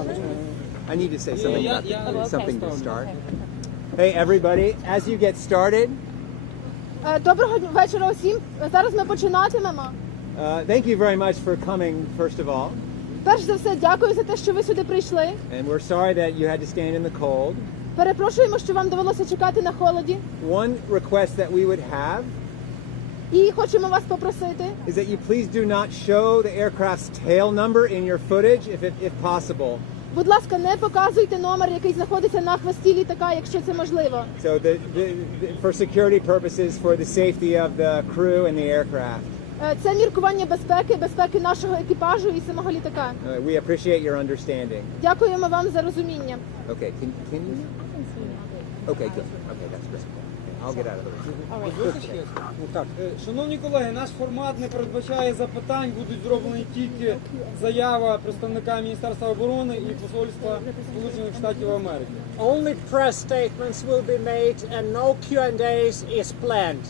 I need to say something to start. Hey everybody, as you get started, Доброго вечора усім. Зараз ми починатимемо. Thank you very much for coming, first of all. Перш за все, дякую за те, що ви сюди прийшли. And we're sorry that you had to stand in the cold. Перепрошуємо, що вам довелося чекати на холоді. One request that we would have І хочемо вас попросити, is that you please do not show the aircraft's tail number in your footage if possible. будь ласка, не показуйте номер, який знаходиться на хвості літака, якщо це можливо. So for security purposes, for the safety of the crew and the aircraft. Це міркування безпеки нашого екіпажу і самого літака. We appreciate your understanding. Дякуємо вам за розуміння. Okay, can you? Okay, good. Okay, that's great. Okay, I'll get out of the way. Так, шановні колеги, наш формат не передбачає запитань, будуть зроблені тільки заява представника Міністерства оборони і Посольства Сполучених Штатів Америки. Only press statements will be made and no Q&As is planned.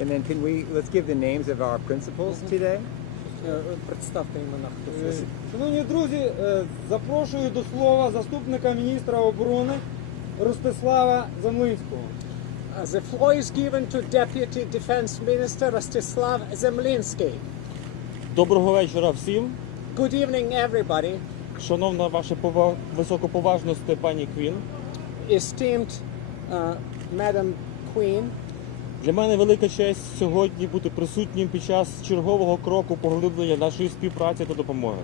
And then let's give the names of our principals today. Представте імена, хто це. Шановні друзі, запрошую до слова заступника міністра оборони Ростислава Замлинського. The floor is given to Deputy Defense Minister Rostislav Zemlinsky. Доброго вечора всім. Good evening, everybody. Шановна ваша високоповажність пані Квін. Esteemed Madam Queen. Для мене велика честь сьогодні бути присутнім під час чергового кроку поглиблення нашої співпраці та допомоги.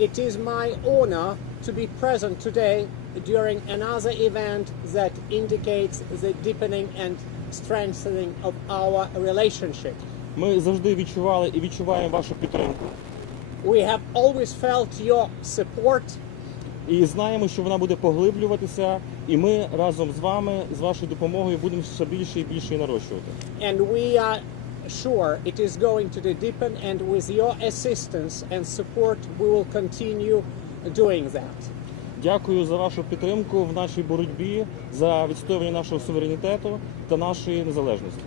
It is my honor to be present today during another event that indicates the deepening and strengthening of our relationship. Ми завжди відчували і відчуваємо вашу підтримку. We have always felt your support. І знаємо, що вона буде поглиблюватися, і ми разом з вами, з вашою допомогою, будемо все більше і більше її нарощувати. And we are sure it is going to deepen, and with your assistance and support we will continue doing that. Дякую за вашу підтримку в нашій боротьбі за відстоювання нашого суверенітету та нашої незалежності.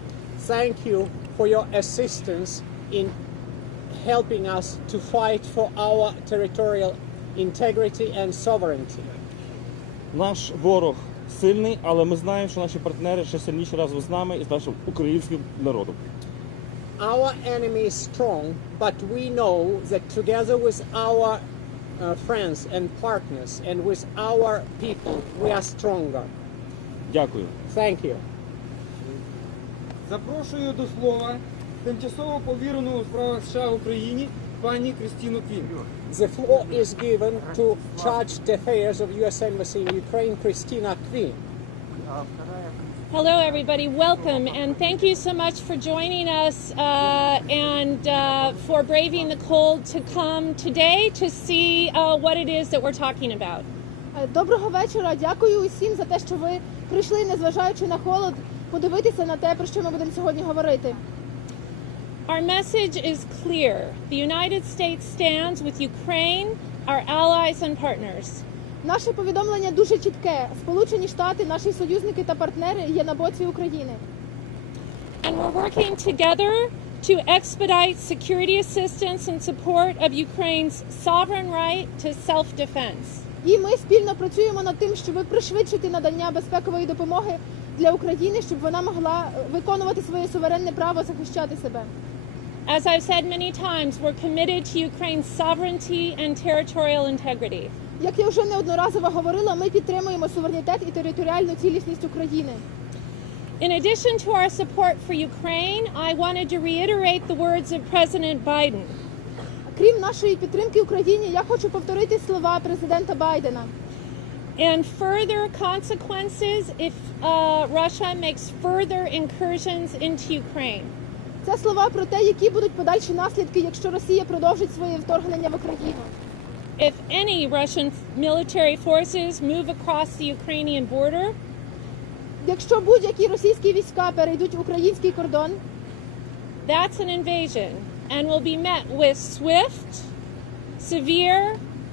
Thank you for your assistance in helping us to fight for our territorial integrity and sovereignty. Наш ворог сильний, але ми знаємо, що наші партнери ще сильніші разом з нами і з нашим українським народом. Our enemy is strong, but we know that together with our friends and partners and with our people we are stronger. Дякую. Thank you. Запрошую до слова тимчасово повірену у справах США в Україні пані Крістіну Квін. The floor is given to Charge d'Affaires of U.S. Embassy in Ukraine, Christina Kvin. Hello, everybody. Welcome, and thank you so much for joining us and for braving the cold to come today to see what it is that we're talking about. Доброго вечора. Дякую усім за те, що ви прийшли, незважаючи на холод, подивитися на те, про що ми будемо сьогодні говорити. Our message is clear. The United States stands with Ukraine, our allies and partners. Наше повідомлення дуже чітке. Сполучені Штати, наші союзники та партнери є на боці України. And we're working together to expedite security assistance and support of Ukraine's sovereign right to self-defense. І ми спільно працюємо над тим, щоб пришвидшити надання безпекової допомоги для України, щоб вона могла виконувати своє суверенне право захищати себе. As I've said many times, we're committed to Ukraine's sovereignty and territorial integrity. Як я вже неодноразово говорила, ми підтримуємо суверенітет і територіальну цілісність України. In addition to our support for Ukraine, I wanted to reiterate the words of President Biden. Крім нашої підтримки Україні, я хочу повторити слова президента Байдена. And further consequences if Russia makes further incursions into Ukraine. Це слова про те, які будуть подальші наслідки, якщо Росія продовжить своє вторгнення в Україну. If any Russian military forces move across the Ukrainian border, якщо будь-які російські війська перейдуть український кордон, that's an invasion and will be met with swift, severe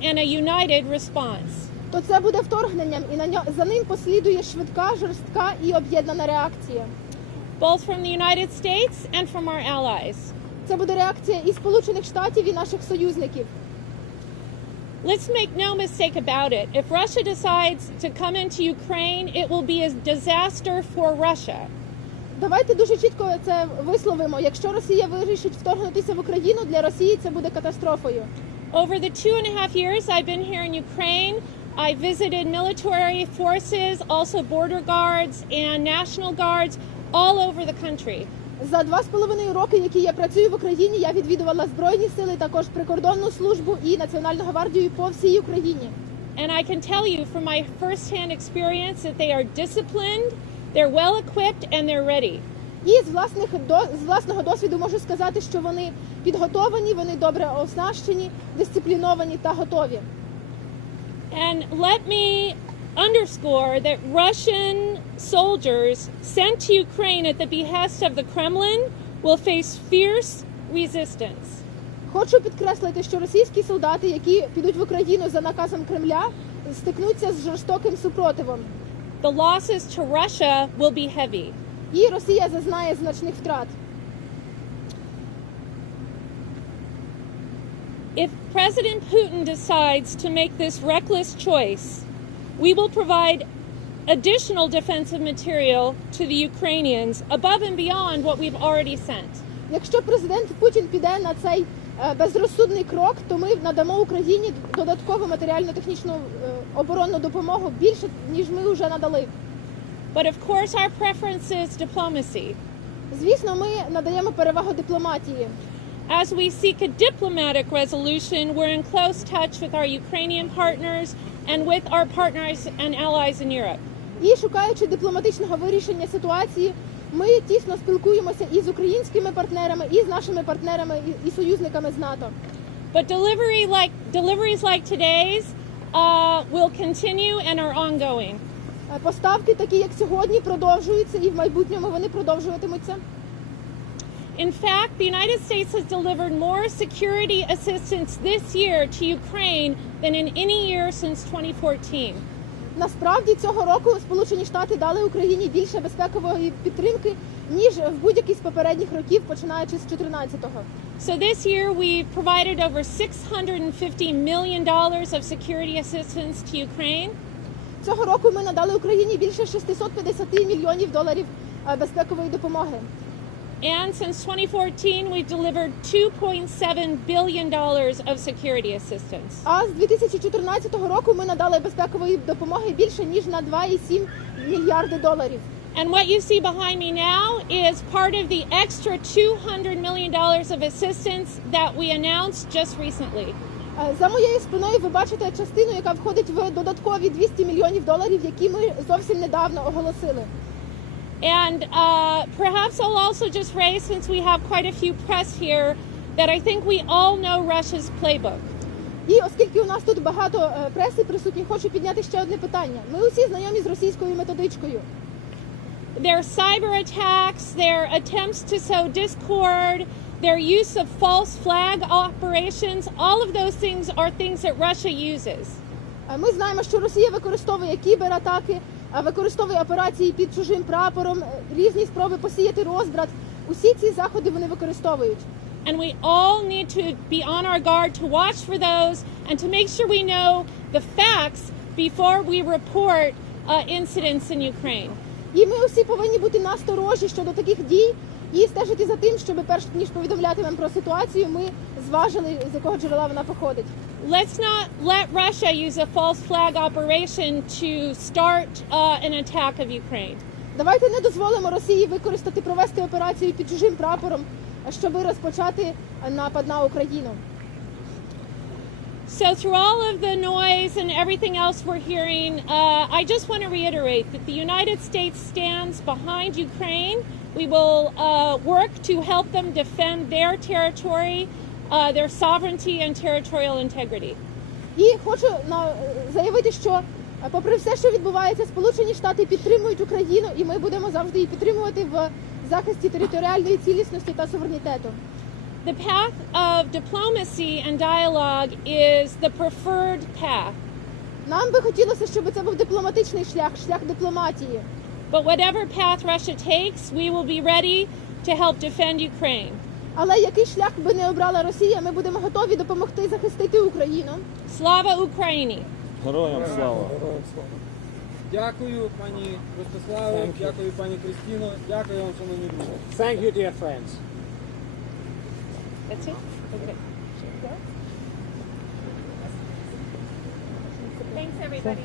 and a united response. То це буде вторгненням, і за ним послідує швидка, жорстка і об'єднана реакція. Both from the United States and from our allies. Це буде реакція і Сполучених Штатів, і наших союзників. Let's make no mistake about it. If Russia decides to come into Ukraine, it will be a disaster for Russia. Давайте дуже чітко це висловимо. Якщо Росія вирішить вторгнутися в Україну, для Росії це буде катастрофою. Over the 2.5 years I've been here in Ukraine, I visited military forces, also border guards and national guards all over the country. За 2,5 роки, які я працюю в Україні, я відвідувала Збройні сили, також прикордонну службу і Національну гвардію по всій Україні. And I can tell you from my first-hand experience that they are disciplined, they're well equipped and they're ready. І з власного досвіду можу сказати, що вони підготовлені, вони добре оснащені, дисципліновані та готові. And let me underscore that Russian soldiers sent to Ukraine at the behest of the Kremlin will face fierce resistance. Хочу підкреслити, що російські солдати, які підуть в Україну за наказом Кремля, стикнуться з жорстоким супротивом. The losses to Russia will be heavy. І Росія зазнає значних втрат. If President Putin decides to make this reckless choice, we will provide additional defensive material to the Ukrainians above and beyond what we've already sent. Якщо президент Путін піде на цей безрозсудний крок, то ми надамо Україні додаткову матеріально-технічну оборонну допомогу більше, ніж ми вже надали. But of course our preference is diplomacy. Звісно, ми надаємо перевагу дипломатії. As we seek a diplomatic resolution, we're in close touch with our Ukrainian partners and with our partners and allies in Europe. І шукаючи дипломатичного вирішення ситуації, ми тісно спілкуємося і з українськими партнерами, і з нашими партнерами і союзниками з НАТО. But deliveries like today's will continue and are ongoing. Поставки, такі як сьогодні, продовжуються і в майбутньому вони продовжуватимуться. In fact, the United States has delivered more security assistance this year to Ukraine than in any year since 2014. Насправді цього року Сполучені Штати дали Україні більше безпекової підтримки, ніж в будь-який з попередніх років, починаючи з 2014-го. So this year we provided over $650 million of security assistance to Ukraine. Цього року ми надали Україні більше 650 мільйонів доларів безпекової допомоги. And since 2014, we've delivered $2.7 billion of security assistance. А з 2014 року ми надали безпекової допомоги більше ніж на 2,7 мільярди доларів. And what you see behind me now is part of the extra $200 million of assistance that we announced just recently. За моєю спиною ви бачите частину, яка входить в додаткові 200 мільйонів доларів, які ми зовсім недавно оголосили. And perhaps I'll also just raise, since we have quite a few press here, that I think we all know Russia's playbook. І оскільки у нас тут багато преси присутніх, хочу підняти ще одне питання. Ми усі знайомі з російською методичкою. Their cyber attacks, their attempts to sow discord, their use of false flag operations, all of those things are things that Russia uses. Ми знаємо, що Росія використовує кібератаки, використовує операції під чужим прапором, різні спроби посіяти розбрат. Усі ці заходи вони використовують. And we all need to be on our guard to watch for those and to make sure we know the facts before we report incidents in Ukraine. І ми усі повинні бути насторожі щодо таких дій і стежити за тим, щоб перш ніж повідомляти вам про ситуацію, ми зважили, з якого джерела вона походить. Let's not let Russia use a false flag operation to start an attack of Ukraine. Давайте не дозволимо Росії провести операцію під чужим прапором, щоб розпочати напад на Україну. So through all of the noise and everything else we're hearing, I just want to reiterate that the United States stands behind Ukraine. We will work to help them defend their territory, their sovereignty and territorial integrity. І хочу заявити, що попри все, що відбувається, Сполучені Штати підтримують Україну, і ми будемо завжди її підтримувати в захисті територіальної цілісності та суверенітету. The path of diplomacy and dialogue is the preferred path. Нам би хотілося, щоб це був дипломатичний шлях, шлях дипломатії. But whatever path Russia takes, we will be ready to help defend Ukraine. Але який шлях би не обрала Росія, ми будемо готові допомогти захистити Україну. Slava Ukraini! Героям слава! Дякую, пані Ростиславе, дякую, пані Кристіно, дякую вам, шановні друзі. Thank you, dear friends. That's it? Okay. Thanks, everybody.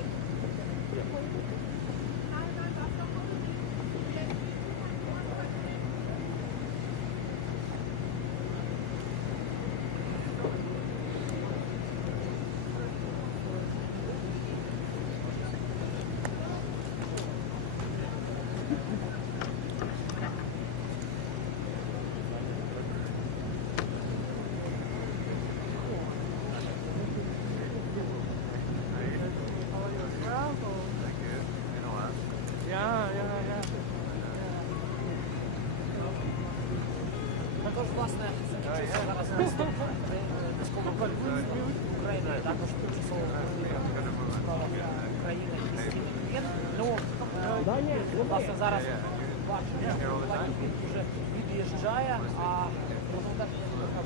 Також, власне, закінчився зараз виступ військового України, також тимчасово в справах України і Стівен. Ну, власне, зараз бачимо, що він вже від'їжджає, а